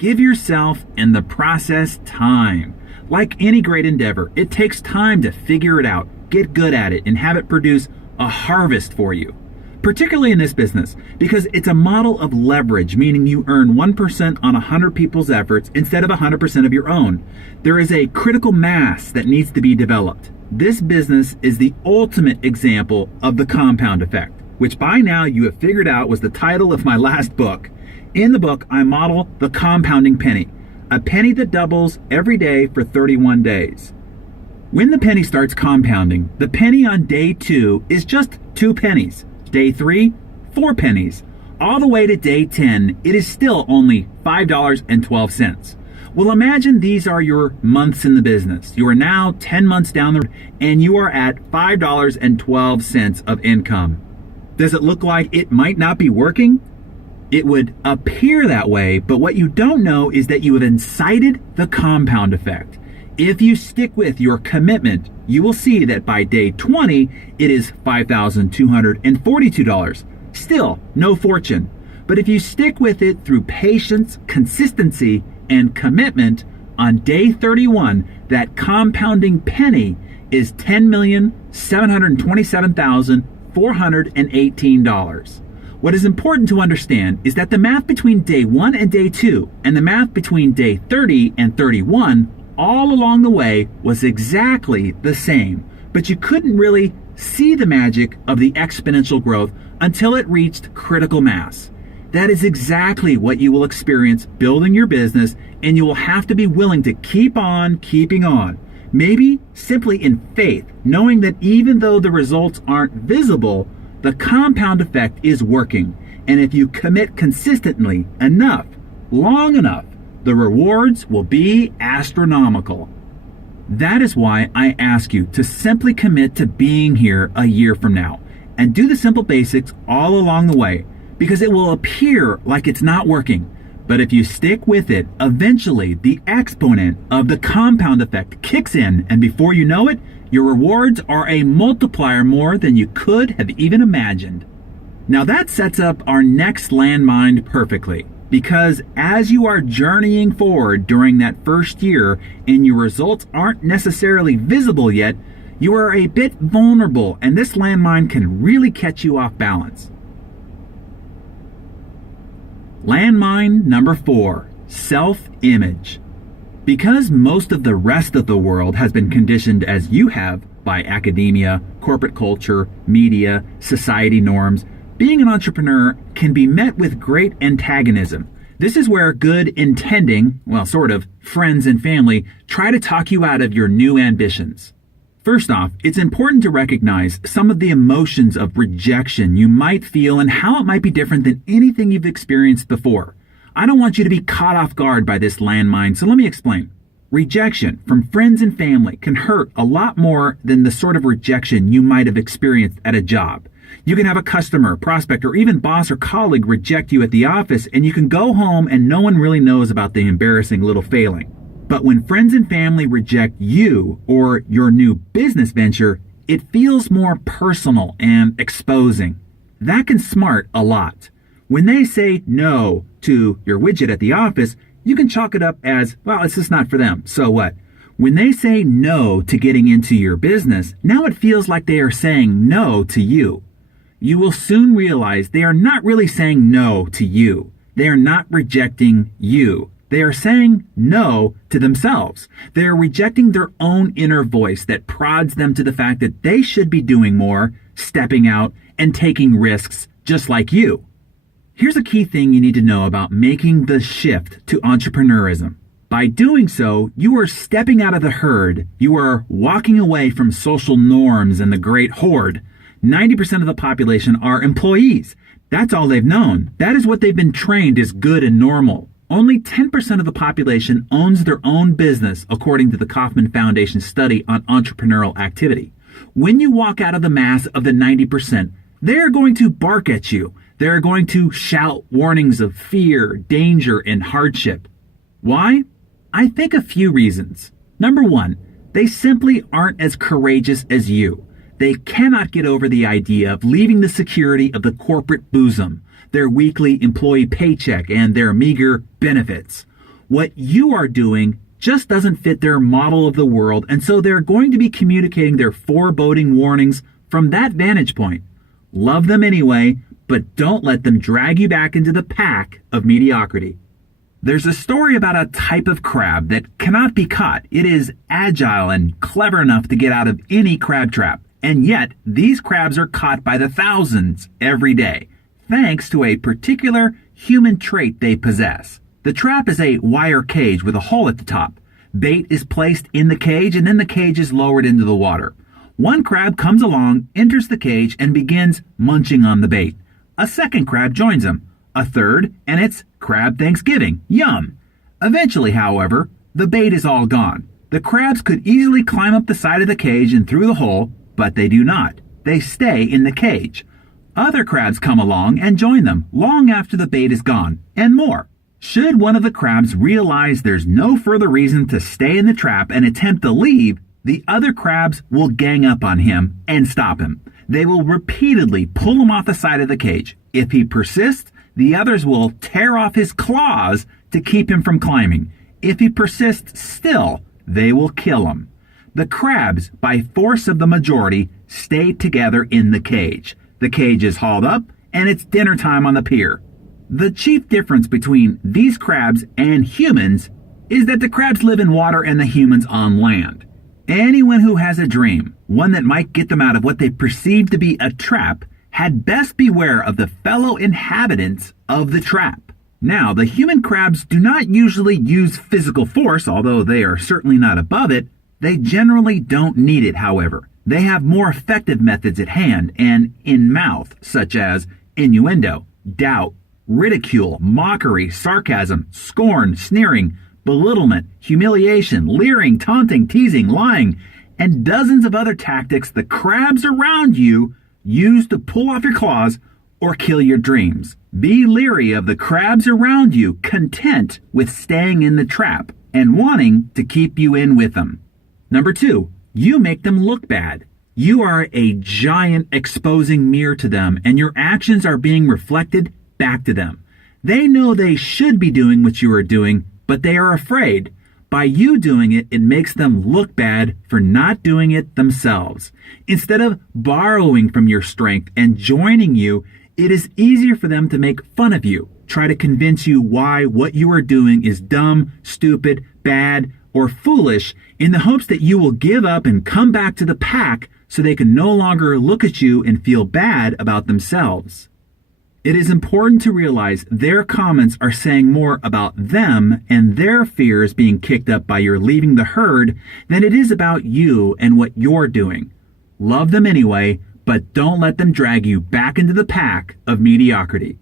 Give yourself and the process time. Like any great endeavor, it takes time to figure it out, get good at it, and have it produce a harvest for you. Particularly in this business, because it's a model of leverage, meaning you earn 1% on 100 people's efforts instead of 100% of your own. There is a critical mass that needs to be developed. This business is the ultimate example of the compound effect, which by now you have figured out was the title of my last book. In the book, I model the compounding penny, a penny that doubles every day for 31 days. When the penny starts compounding, the penny on day 2 is just 2 pennies. Day 3, 4 pennies. All the way to day 10, it is still only $5.12. Well, imagine these are your months in the business. You are now 10 months down the road, and you are at $5.12 of income. Does it look like it might not be working? It would appear that way, but what you don't know is that you have incited the compound effect. If you stick with your commitment, you will see that by day 20, it is $5,242. Still, no fortune. But if you stick with it through patience, consistency, and commitment, on day 31, that compounding penny is $10,727,418. What is important to understand is that the math between day 1 and day 2, and the math between day 30 and 31, all along the way was exactly the same, but you couldn't really see the magic of the exponential growth until it reached critical mass. That is exactly what you will experience building your business, and you will have to be willing to keep on keeping on. Maybe simply in faith, knowing that even though the results aren't visible, the compound effect is working. And if you commit consistently enough, long enough, the rewards will be astronomical. That is why I ask you to simply commit to being here a year from now and do the simple basics all along the way, because it will appear like it's not working. But if you stick with it, eventually the exponent of the compound effect kicks in, and before you know it, your rewards are a multiplier more than you could have even imagined. Now that sets up our next landmine perfectly. Because as you are journeying forward during that first year and your results aren't necessarily visible yet, you are a bit vulnerable, and this landmine can really catch you off balance. Landmine number 4, self-image. Because most of the rest of the world has been conditioned as you have by academia, corporate culture, media, society norms, being an entrepreneur can be met with great antagonism. This is where good intending, well, sort of, friends and family try to talk you out of your new ambitions. First off, it's important to recognize some of the emotions of rejection you might feel and how it might be different than anything you've experienced before. I don't want you to be caught off guard by this landmine, so let me explain. Rejection from friends and family can hurt a lot more than the sort of rejection you might have experienced at a job. You can have a customer, prospect, or even boss or colleague reject you at the office, and you can go home and no one really knows about the embarrassing little failing. But when friends and family reject you or your new business venture, it feels more personal and exposing. That can smart a lot. When they say no to your widget at the office, you can chalk it up as, well, it's just not for them, so what? When they say no to getting into your business, now it feels like they are saying no to you. You will soon realize they are not really saying no to you. They are not rejecting you. They are saying no to themselves. They are rejecting their own inner voice that prods them to the fact that they should be doing more, stepping out, and taking risks just like you. Here's a key thing you need to know about making the shift to entrepreneurism. By doing so, you are stepping out of the herd. You are walking away from social norms and the great horde. 90% of the population are employees. That's all they've known. That is what they've been trained is good and normal. Only 10% of the population owns their own business, according to the Kauffman Foundation study on entrepreneurial activity. When you walk out of the mass of the 90%, they're going to bark at you. They're going to shout warnings of fear, danger, and hardship. Why? I think a few reasons. Number one, they simply aren't as courageous as you. They cannot get over the idea of leaving the security of the corporate bosom, their weekly employee paycheck, and their meager benefits. What you are doing just doesn't fit their model of the world, and so they're going to be communicating their foreboding warnings from that vantage point. Love them anyway, but don't let them drag you back into the pack of mediocrity. There's a story about a type of crab that cannot be caught. It is agile and clever enough to get out of any crab trap, and yet these crabs are caught by the thousands every day, thanks to a particular human trait they possess. The trap is a wire cage with a hole at the top. Bait is placed in the cage, and then the cage is lowered into the water. One crab comes along, enters the cage, and begins munching on the bait. A second crab joins him. A third, and it's Crab Thanksgiving. Yum! Eventually, however, the bait is all gone. The crabs could easily climb up the side of the cage and through the hole, but they do not. They stay in the cage. Other crabs come along and join them long after the bait is gone, and more. Should one of the crabs realize there's no further reason to stay in the trap and attempt to leave, the other crabs will gang up on him and stop him. They will repeatedly pull him off the side of the cage. If he persists, the others will tear off his claws to keep him from climbing. If he persists still, they will kill him. The crabs, by force of the majority, stay together in the cage. The cage is hauled up, and it's dinner time on the pier. The chief difference between these crabs and humans is that the crabs live in water and the humans on land. Anyone who has a dream, one that might get them out of what they perceive to be a trap, had best beware of the fellow inhabitants of the trap. Now, the human crabs do not usually use physical force, although they are certainly not above it. They generally don't need it, however. They have more effective methods at hand and in mouth, such as innuendo, doubt, ridicule, mockery, sarcasm, scorn, sneering, belittlement, humiliation, leering, taunting, teasing, lying, and dozens of other tactics the crabs around you use to pull off your claws or kill your dreams. Be leery of the crabs around you, content with staying in the trap and wanting to keep you in with them. Number 2, you make them look bad. You are a giant exposing mirror to them, and your actions are being reflected back to them. They know they should be doing what you are doing, but they are afraid. By you doing it, it makes them look bad for not doing it themselves. Instead of borrowing from your strength and joining you, it is easier for them to make fun of you, try to convince you why what you are doing is dumb, stupid, bad, or foolish, in the hopes that you will give up and come back to the pack so they can no longer look at you and feel bad about themselves. It is important to realize their comments are saying more about them and their fears being kicked up by your leaving the herd than it is about you and what you're doing. Love them anyway, but don't let them drag you back into the pack of mediocrity.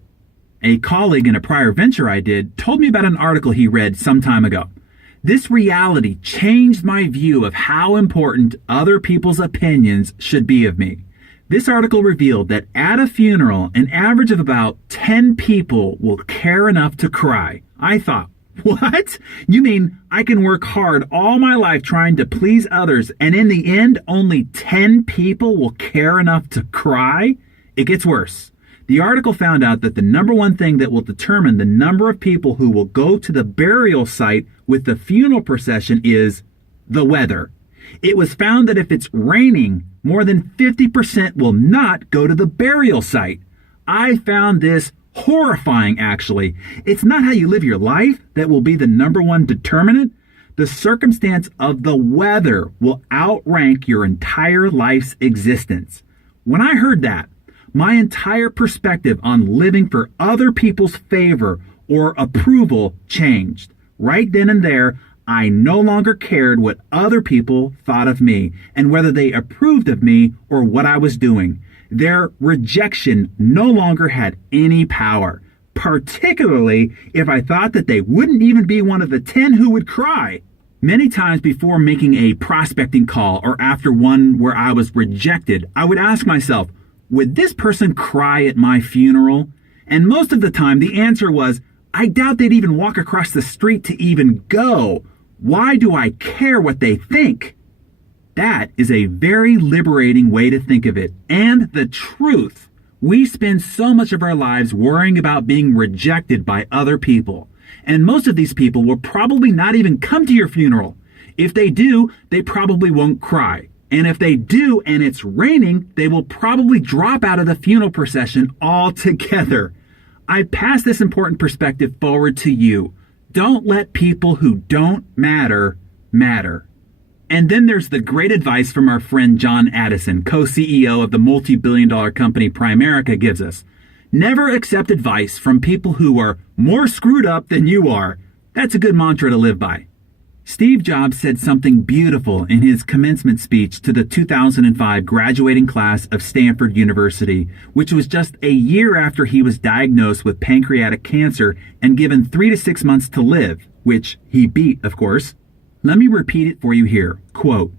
A colleague in a prior venture I did told me about an article he read some time ago. This reality changed my view of how important other people's opinions should be of me. This article revealed that at a funeral, an average of about 10 people will care enough to cry. I thought, what? You mean I can work hard all my life trying to please others, and in the end, only 10 people will care enough to cry? It gets worse. The article found out that the number one thing that will determine the number of people who will go to the burial site with the funeral procession is the weather. It was found that if it's raining, more than 50% will not go to the burial site. I found this horrifying, actually. It's not how you live your life that will be the number one determinant. The circumstance of the weather will outrank your entire life's existence. When I heard that, my entire perspective on living for other people's favor or approval changed. Right then and there, I no longer cared what other people thought of me and whether they approved of me or what I was doing. Their rejection no longer had any power, particularly if I thought that they wouldn't even be one of the 10 who would cry. Many times before making a prospecting call or after one where I was rejected, I would ask myself, would this person cry at my funeral? And most of the time the answer was, I doubt they'd even walk across the street to even go. Why do I care what they think? That is a very liberating way to think of it. And the truth. We spend so much of our lives worrying about being rejected by other people. And most of these people will probably not even come to your funeral. If they do, they probably won't cry. And if they do and it's raining, they will probably drop out of the funeral procession altogether. I pass this important perspective forward to you. Don't let people who don't matter matter. And then there's the great advice from our friend John Addison, co-CEO of the multi-billion-dollar company Primerica, gives us. Never accept advice from people who are more screwed up than you are. That's a good mantra to live by. Steve Jobs said something beautiful in his commencement speech to the 2005 graduating class of Stanford University, which was just a year after he was diagnosed with pancreatic cancer and given 3 to 6 months to live, which he beat, of course. Let me repeat it for you here. Quote,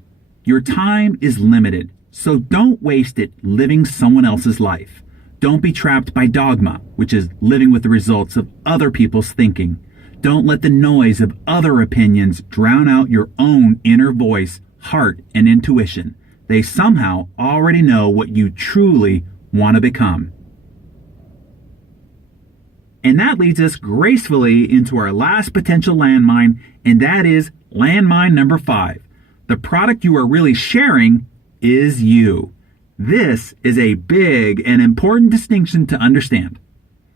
"Your time is limited, so don't waste it living someone else's life. Don't be trapped by dogma, which is living with the results of other people's thinking. Don't let the noise of other opinions drown out your own inner voice, heart, and intuition. They somehow already know what you truly want to become." And that leads us gracefully into our last potential landmine, and that is landmine number 5. The product you are really sharing is you. This is a big and important distinction to understand.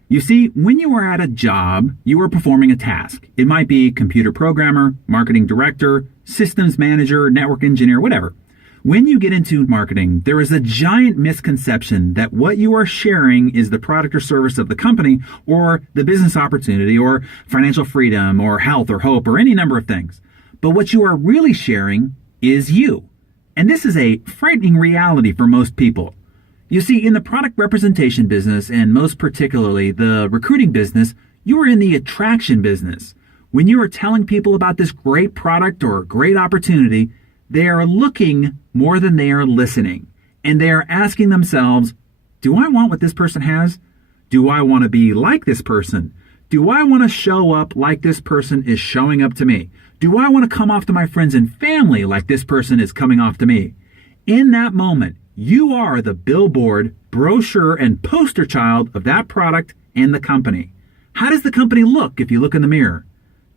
You see, when you are at a job, you are performing a task. It might be computer programmer, marketing director, systems manager, network engineer, whatever. When you get into marketing, there is a giant misconception that what you are sharing is the product or service of the company or the business opportunity or financial freedom or health or hope or any number of things. But what you are really sharing is you. And this is a frightening reality for most people. You see, in the product representation business, and most particularly the recruiting business, you are in the attraction business. When you are telling people about this great product or great opportunity, they are looking more than they are listening. And they are asking themselves, do I want what this person has? Do I want to be like this person? Do I want to show up like this person is showing up to me? Do I want to come off to my friends and family like this person is coming off to me? In that moment, you are the billboard, brochure, and poster child of that product and the company. How does the company look if you look in the mirror?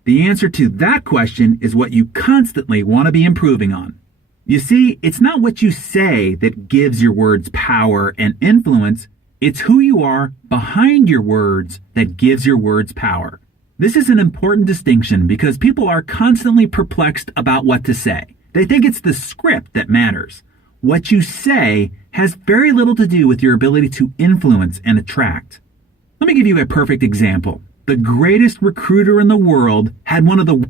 The answer to that question is what you constantly want to be improving on. You see, it's not what you say that gives your words power and influence. It's who you are behind your words that gives your words power. This is an important distinction because people are constantly perplexed about what to say. They think it's the script that matters. What you say has very little to do with your ability to influence and attract. Let me give you a perfect example. The greatest recruiter in the world had one of the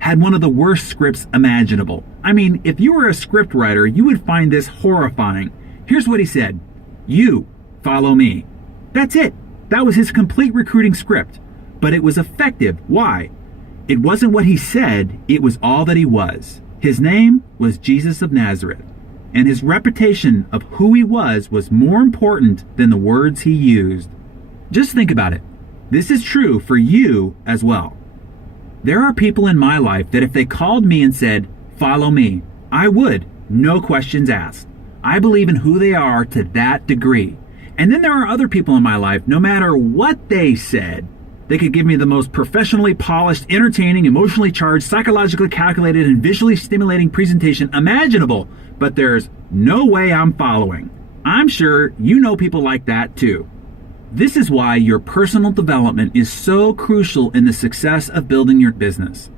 had one of the worst scripts imaginable. I mean, if you were a script writer, you would find this horrifying. Here's what he said. You follow me. That's it. That was his complete recruiting script. But it was effective. Why? It wasn't what he said, it was all that he was. His name was Jesus of Nazareth, and his reputation of who he was more important than the words he used. Just think about it. This is true for you as well. There are people in my life that if they called me and said, follow me, I would, no questions asked. I believe in who they are to that degree. And then there are other people in my life, no matter what they said, they could give me the most professionally polished, entertaining, emotionally charged, psychologically calculated, and visually stimulating presentation imaginable, but there's no way I'm following. I'm sure you know people like that too. This is why your personal development is so crucial in the success of building your business.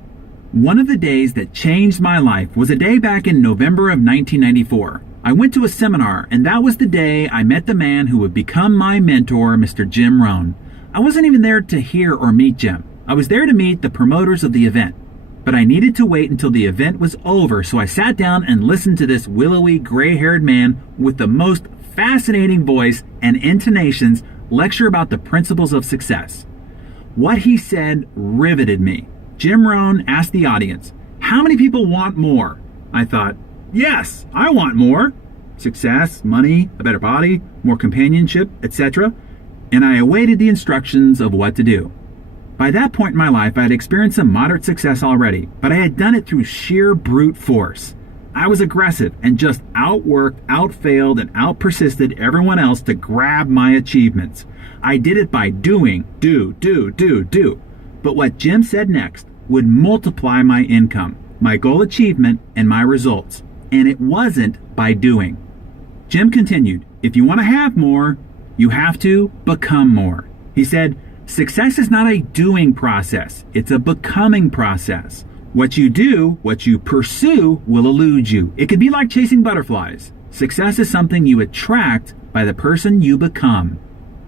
One of the days that changed my life was a day back in November of 1994. I went to a seminar, and that was the day I met the man who would become my mentor, Mr. Jim Rohn. I wasn't even there to hear or meet Jim. I was there to meet the promoters of the event. But I needed to wait until the event was over, so I sat down and listened to this willowy, gray-haired man with the most fascinating voice and intonations lecture about the principles of success. What he said riveted me. Jim Rohn asked the audience, "How many people want more?" I thought, yes, I want more. Success, money, a better body, more companionship, etc. And I awaited the instructions of what to do. By that point in my life, I had experienced some moderate success already, but I had done it through sheer brute force. I was aggressive and just outworked, outfailed, and outpersisted everyone else to grab my achievements. I did it by doing, do. But what Jim said next would multiply my income, my goal achievement, and my results. And it wasn't by doing. Jim continued, if you want to have more, you have to become more. He said, success is not a doing process, it's a becoming process. What you do, what you pursue, will elude you. It could be like chasing butterflies. Success is something you attract by the person you become.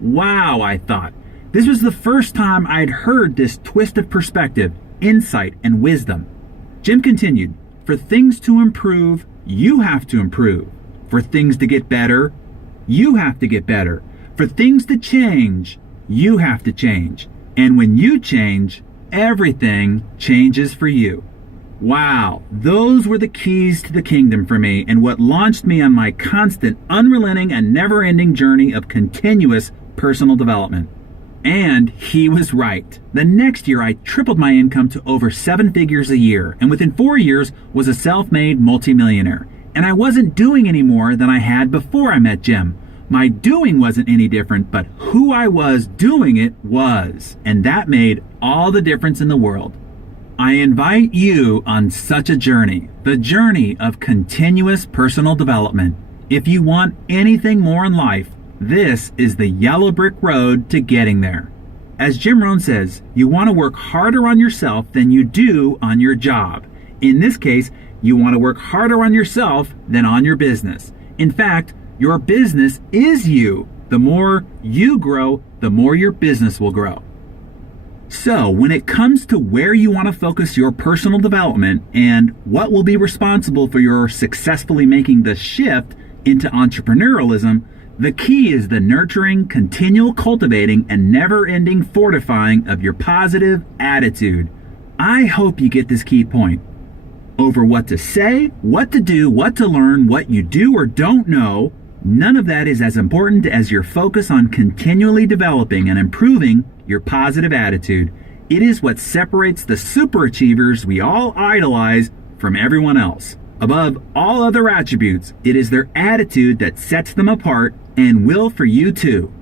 Wow, I thought. This was the first time I'd heard this twist of perspective, insight, and wisdom. Jim continued, for things to improve, you have to improve. For things to get better, you have to get better. For things to change, you have to change. And when you change, everything changes for you. Wow, those were the keys to the kingdom for me and what launched me on my constant, unrelenting, and never-ending journey of continuous personal development. And he was right. The next year, I tripled my income to over 7 figures a year, and within 4 years was a self-made multimillionaire. And I wasn't doing any more than I had before I met Jim. My doing wasn't any different, but who I was doing it was. And that made all the difference in the world. I invite you on such a journey, the journey of continuous personal development. If you want anything more in life, this is the yellow brick road to getting there. As Jim Rohn says, you want to work harder on yourself than you do on your job. In this case, you want to work harder on yourself than on your business. In fact, your business is you. The more you grow, the more your business will grow. So, when it comes to where you want to focus your personal development and what will be responsible for your successfully making the shift into entrepreneurialism, the key is the nurturing, continual cultivating, and never-ending fortifying of your positive attitude. I hope you get this key point. Over what to say, what to do, what to learn, what you do or don't know, none of that is as important as your focus on continually developing and improving your positive attitude. It is what separates the superachievers we all idolize from everyone else. Above all other attributes, it is their attitude that sets them apart and will for you too.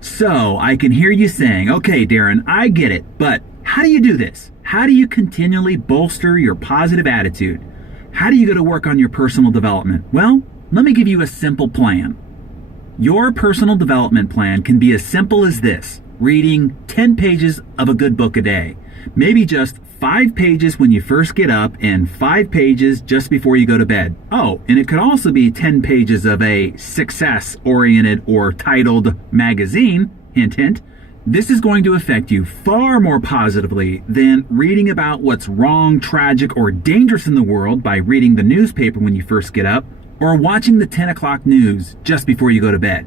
So, I can hear you saying, okay, Darren, I get it, but how do you do this? How do you continually bolster your positive attitude? How do you go to work on your personal development? Well, let me give you a simple plan. Your personal development plan can be as simple as this: reading 10 pages of a good book a day. Maybe just 5 pages when you first get up and 5 pages just before you go to bed. Oh, and it could also be 10 pages of a success-oriented or titled magazine, hint, hint. This is going to affect you far more positively than reading about what's wrong, tragic, or dangerous in the world by reading the newspaper when you first get up, or watching the 10 o'clock news just before you go to bed.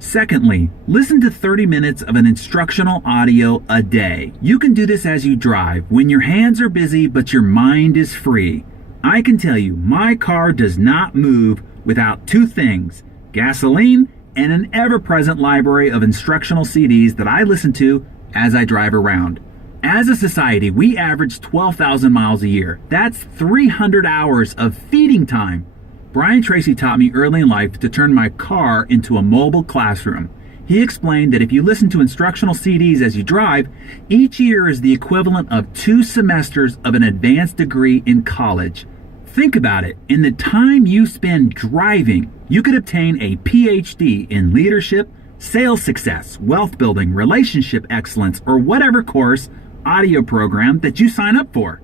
Secondly, listen to 30 minutes of an instructional audio a day. You can do this as you drive, when your hands are busy but your mind is free. I can tell you, my car does not move without 2 things: gasoline and an ever-present library of instructional CDs that I listen to as I drive around. As a society, we average 12,000 miles a year. That's 300 hours of feeding time. Brian Tracy taught me early in life to turn my car into a mobile classroom. He explained that if you listen to instructional CDs as you drive, each year is the equivalent of 2 semesters of an advanced degree in college. Think about it. In the time you spend driving, you could obtain a PhD in leadership, sales success, wealth building, relationship excellence, or whatever course, audio program that you sign up for.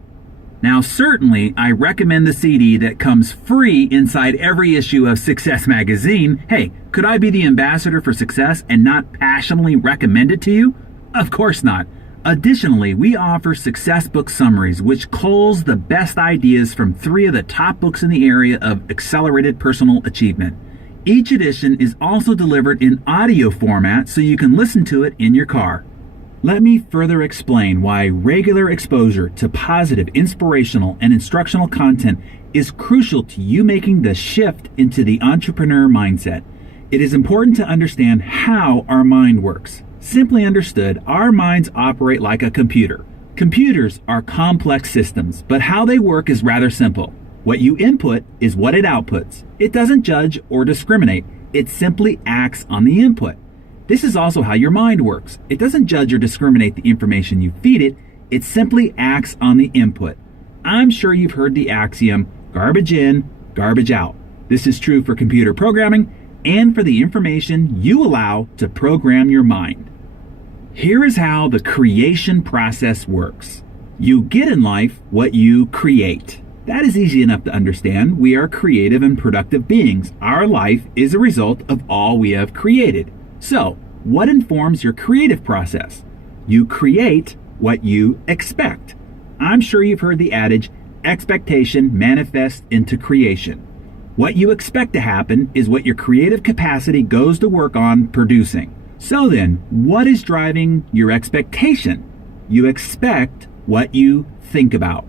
Now, certainly, I recommend the CD that comes free inside every issue of Success Magazine. Hey, could I be the ambassador for success and not passionately recommend it to you? Of course not. Additionally, we offer success book summaries, which culls the best ideas from 3 of the top books in the area of accelerated personal achievement. Each edition is also delivered in audio format so you can listen to it in your car. Let me further explain why regular exposure to positive, inspirational, and instructional content is crucial to you making the shift into the entrepreneur mindset. It is important to understand how our mind works. Simply understood, our minds operate like a computer. Computers are complex systems, but how they work is rather simple. What you input is what it outputs. It doesn't judge or discriminate. It simply acts on the input. This is also how your mind works. It doesn't judge or discriminate the information you feed it. It simply acts on the input. I'm sure you've heard the axiom, garbage in, garbage out. This is true for computer programming and for the information you allow to program your mind. Here is how the creation process works. You get in life what you create. That is easy enough to understand. We are creative and productive beings. Our life is a result of all we have created. So, what informs your creative process? You create what you expect. I'm sure you've heard the adage, expectation manifests into creation. What you expect to happen is what your creative capacity goes to work on producing. So then, what is driving your expectation? You expect what you think about.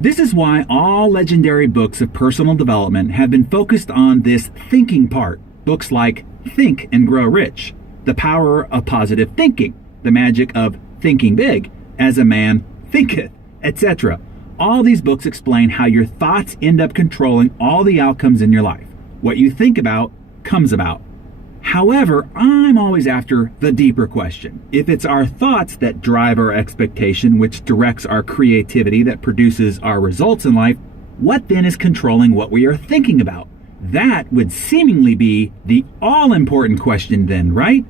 This is why all legendary books of personal development have been focused on this thinking part. Books like Think and Grow Rich, The Power of Positive Thinking, The Magic of Thinking Big, As a Man Thinketh, etc. All these books explain how your thoughts end up controlling all the outcomes in your life. What you think about comes about. However, I'm always after the deeper question. If it's our thoughts that drive our expectation, which directs our creativity that produces our results in life, what then is controlling what we are thinking about? That would seemingly be the all-important question then, right?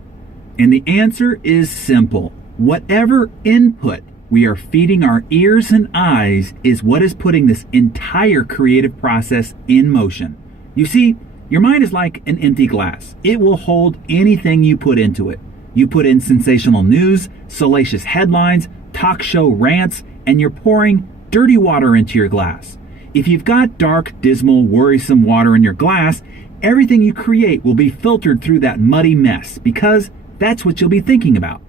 And the answer is simple. Whatever input we are feeding our ears and eyes is what is putting this entire creative process in motion. You see, your mind is like an empty glass. It will hold anything you put into it. You put in sensational news, salacious headlines, talk show rants, and you're pouring dirty water into your glass. If you've got dark, dismal, worrisome water in your glass, everything you create will be filtered through that muddy mess because that's what you'll be thinking about.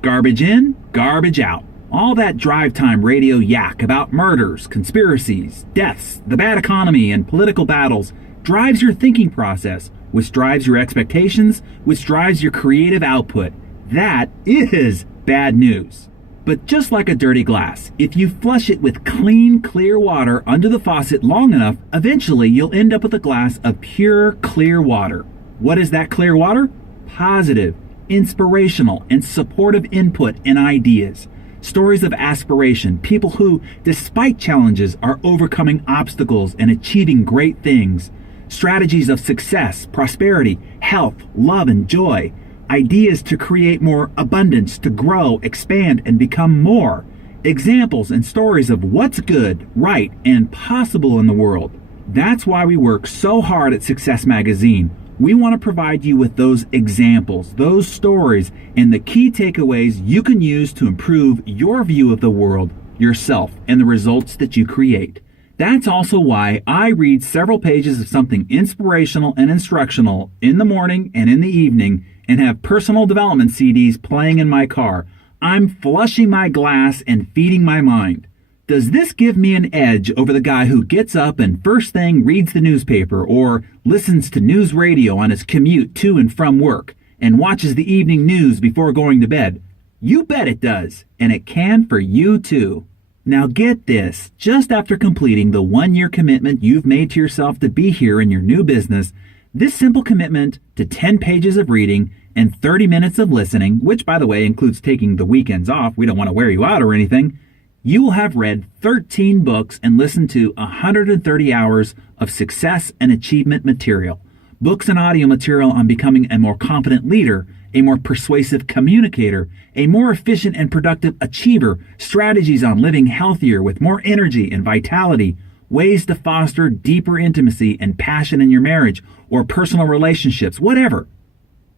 Garbage in, garbage out. All that drive time radio yak about murders, conspiracies, deaths, the bad economy, and political battles drives your thinking process, which drives your expectations, which drives your creative output. That is bad news. But just like a dirty glass, if you flush it with clean, clear water under the faucet long enough, eventually you'll end up with a glass of pure, clear water. What is that clear water? Positive, inspirational, and supportive input and ideas. Stories of aspiration, people who, despite challenges, are overcoming obstacles and achieving great things. Strategies of success, prosperity, health, love, and joy. Ideas to create more abundance, to grow, expand, and become more. Examples and stories of what's good, right, and possible in the world. That's why we work so hard at Success Magazine. We want to provide you with those examples, those stories, and the key takeaways you can use to improve your view of the world, yourself, and the results that you create. That's also why I read several pages of something inspirational and instructional in the morning and in the evening and have personal development CDs playing in my car. I'm flushing my glass and feeding my mind. Does this give me an edge over the guy who gets up and first thing reads the newspaper or listens to news radio on his commute to and from work and watches the evening news before going to bed? You bet it does, and it can for you too. Now get this, just after completing the 1-year commitment you've made to yourself to be here in your new business, this simple commitment to 10 pages of reading and 30 minutes of listening, which by the way includes taking the weekends off, we don't want to wear you out or anything, you will have read 13 books and listened to 130 hours of success and achievement material. Books and audio material on becoming a more confident leader, a more persuasive communicator, a more efficient and productive achiever, strategies on living healthier with more energy and vitality, ways to foster deeper intimacy and passion in your marriage or personal relationships, whatever.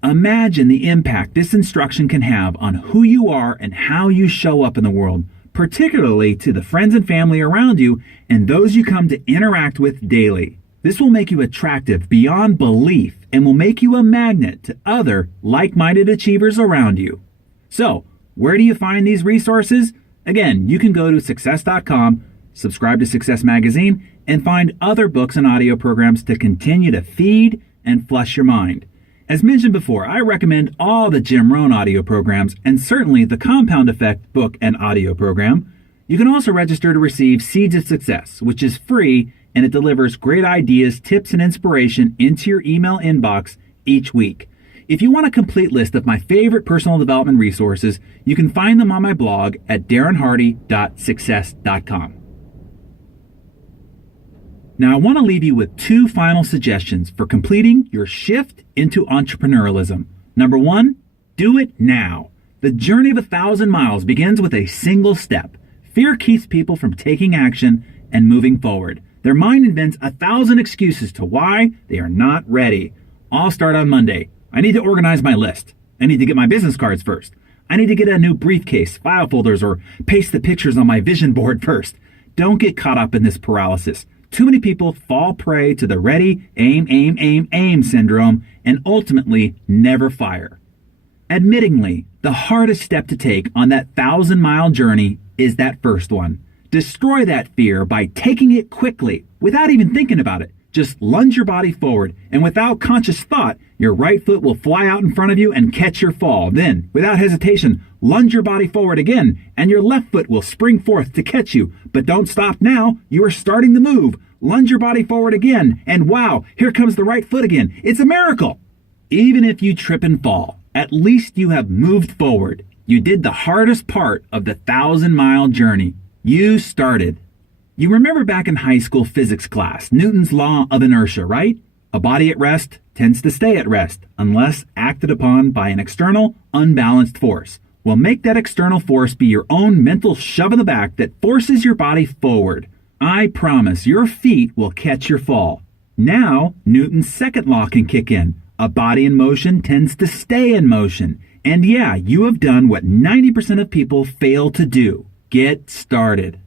Imagine the impact this instruction can have on who you are and how you show up in the world, particularly to the friends and family around you and those you come to interact with daily. This will make you attractive beyond belief and will make you a magnet to other like-minded achievers around you. So, where do you find these resources? Again, you can go to success.com, subscribe to Success Magazine, and find other books and audio programs to continue to feed and flush your mind. As mentioned before, I recommend all the Jim Rohn audio programs and certainly the Compound Effect book and audio program. You can also register to receive Seeds of Success, which is free and it delivers great ideas, tips, and inspiration into your email inbox each week. If you want a complete list of my favorite personal development resources, you can find them on my blog at darrenhardy.success.com. Now, I want to leave you with 2 final suggestions for completing your shift into entrepreneurialism. Number 1, do it now. The journey of 1,000 miles begins with a single step. Fear keeps people from taking action and moving forward. Their mind invents 1,000 excuses to why they are not ready. I'll start on Monday. I need to organize my list. I need to get my business cards first. I need to get a new briefcase, file folders, or paste the pictures on my vision board first. Don't get caught up in this paralysis. Too many people fall prey to the ready, aim syndrome and ultimately never fire. Admittingly, the hardest step to take on that 1,000-mile journey is that first one. Destroy that fear by taking it quickly, without even thinking about it. Just lunge your body forward, and without conscious thought, your right foot will fly out in front of you and catch your fall. Then, without hesitation, lunge your body forward again, and your left foot will spring forth to catch you. But don't stop now. You are starting the move. Lunge your body forward again, and wow, here comes the right foot again. It's a miracle. Even if you trip and fall, at least you have moved forward. You did the hardest part of the 1,000-mile journey. You started. You remember back in high school physics class, Newton's law of inertia, right? A body at rest tends to stay at rest unless acted upon by an external, unbalanced force. Well, make that external force be your own mental shove in the back that forces your body forward. I promise your feet will catch your fall. Now, Newton's second law can kick in. A body in motion tends to stay in motion. And yeah, you have done what 90% of people fail to do. Get started.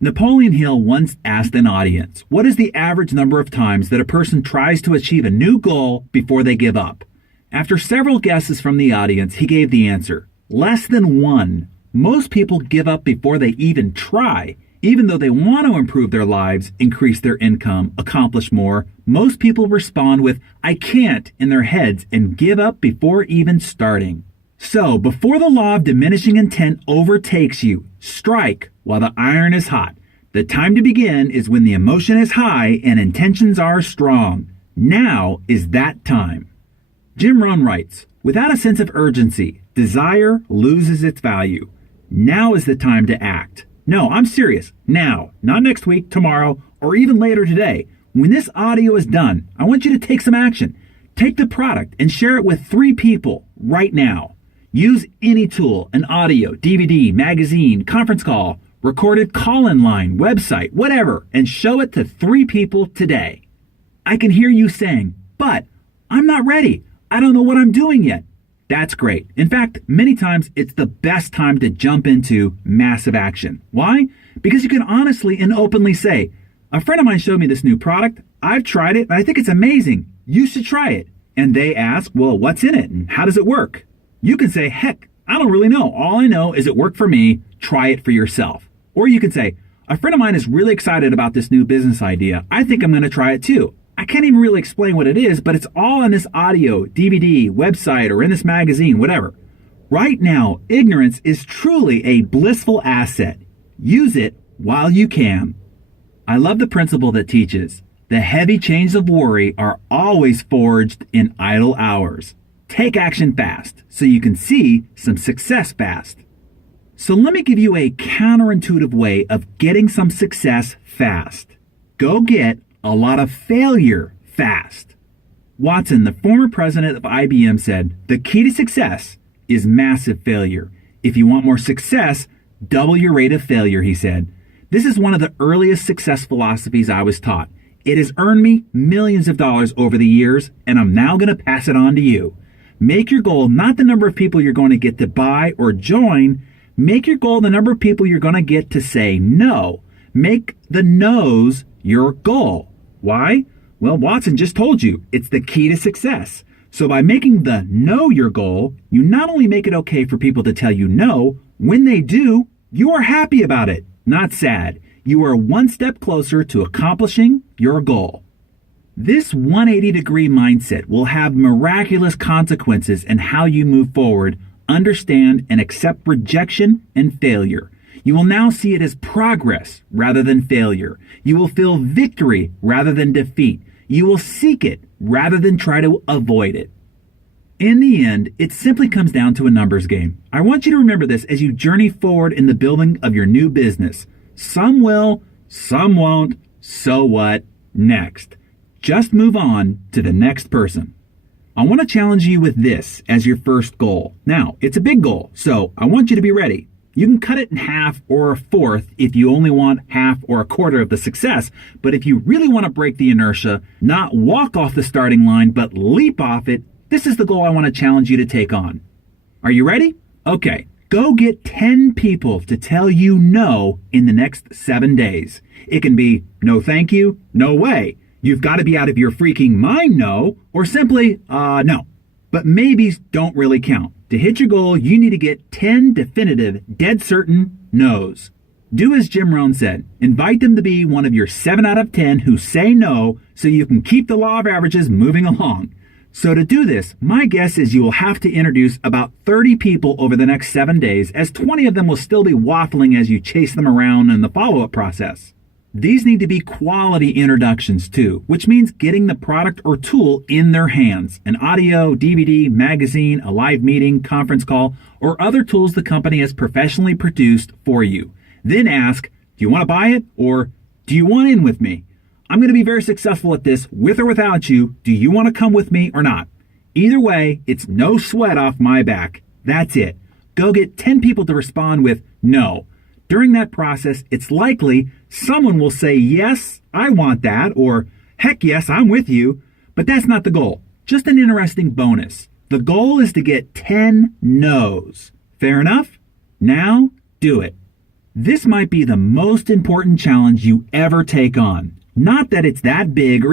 Napoleon Hill once asked an audience, what is the average number of times that a person tries to achieve a new goal before they give up? After several guesses from the audience, he gave the answer, less than 1. Most people give up before they even try. Even though they want to improve their lives, increase their income, accomplish more, most people respond with, I can't, in their heads and give up before even starting. So, before the law of diminishing intent overtakes you, strike while the iron is hot. The time to begin is when the emotion is high and intentions are strong. Now is that time. Jim Rohn writes, without a sense of urgency, desire loses its value. Now is the time to act. No, I'm serious. Now, not next week, tomorrow, or even later today. When this audio is done, I want you to take some action. Take the product and share it with 3 people right now. Use any tool, an audio, DVD, magazine, conference call, recorded call-in line, website, whatever, and show it to 3 people today. I can hear you saying, but I'm not ready. I don't know what I'm doing yet. That's great. In fact, many times it's the best time to jump into massive action. Why? Because you can honestly and openly say, a friend of mine showed me this new product. I've tried it and I think it's amazing. You should try it. And they ask, well, what's in it and how does it work? You can say, heck, I don't really know. All I know is it worked for me. Try it for yourself. Or you can say, a friend of mine is really excited about this new business idea. I think I'm going to try it too. I can't even really explain what it is, but it's all on this audio, DVD, website, or in this magazine, whatever. Right now, ignorance is truly a blissful asset. Use it while you can. I love the principle that teaches the heavy chains of worry are always forged in idle hours. Take action fast so you can see some success fast. So let me give you a counterintuitive way of getting some success fast. Go get a lot of failure fast. Watson, the former president of IBM, said, "The key to success is massive failure. If you want more success, double your rate of failure," he said. This is one of the earliest success philosophies I was taught. It has earned me millions of dollars over the years, and I'm now going to pass it on to you. Make your goal not the number of people you're going to get to buy or join. Make your goal the number of people you're going to get to say no. Make the no's your goal. Why? Well, Watson just told you, it's the key to success. So by making the no your goal, you not only make it okay for people to tell you no, when they do, you are happy about it, not sad. You are one step closer to accomplishing your goal. This 180-degree mindset will have miraculous consequences in how you move forward, understand, and accept rejection and failure. You will now see it as progress rather than failure. You will feel victory rather than defeat. You will seek it rather than try to avoid it. In the end, it simply comes down to a numbers game. I want you to remember this as you journey forward in the building of your new business. Some will, some won't. So what? Next. Just move on to the next person. I want to challenge you with this as your first goal. Now, it's a big goal, so I want you to be ready. You can cut it in half or a fourth if you only want half or a quarter of the success. But if you really want to break the inertia, not walk off the starting line, but leap off it, this is the goal I want to challenge you to take on. Are you ready? Okay. Go get 10 people to tell you no in the next 7 days. It can be no thank you, no way. You've got to be out of your freaking mind no, or simply no. But maybes don't really count. To hit your goal, you need to get 10 definitive, dead certain no's. Do as Jim Rohn said. Invite them to be one of your 7 out of 10 who say no so you can keep the law of averages moving along. So to do this, my guess is you will have to introduce about 30 people over the next 7 days, as 20 of them will still be waffling as you chase them around in the follow-up process. These need to be quality introductions too, which means getting the product or tool in their hands. An audio, DVD, magazine, a live meeting, conference call, or other tools the company has professionally produced for you. Then ask, do you want to buy it? Or do you want in with me? I'm going to be very successful at this with or without you. Do you want to come with me or not? Either way, it's no sweat off my back. That's it. Go get 10 people to respond with no. During that process, it's likely someone will say, yes, I want that, or heck yes, I'm with you. But that's not the goal. Just an interesting bonus. The goal is to get 10 no's. Fair enough? Now, do it. This might be the most important challenge you ever take on. Not that it's that big or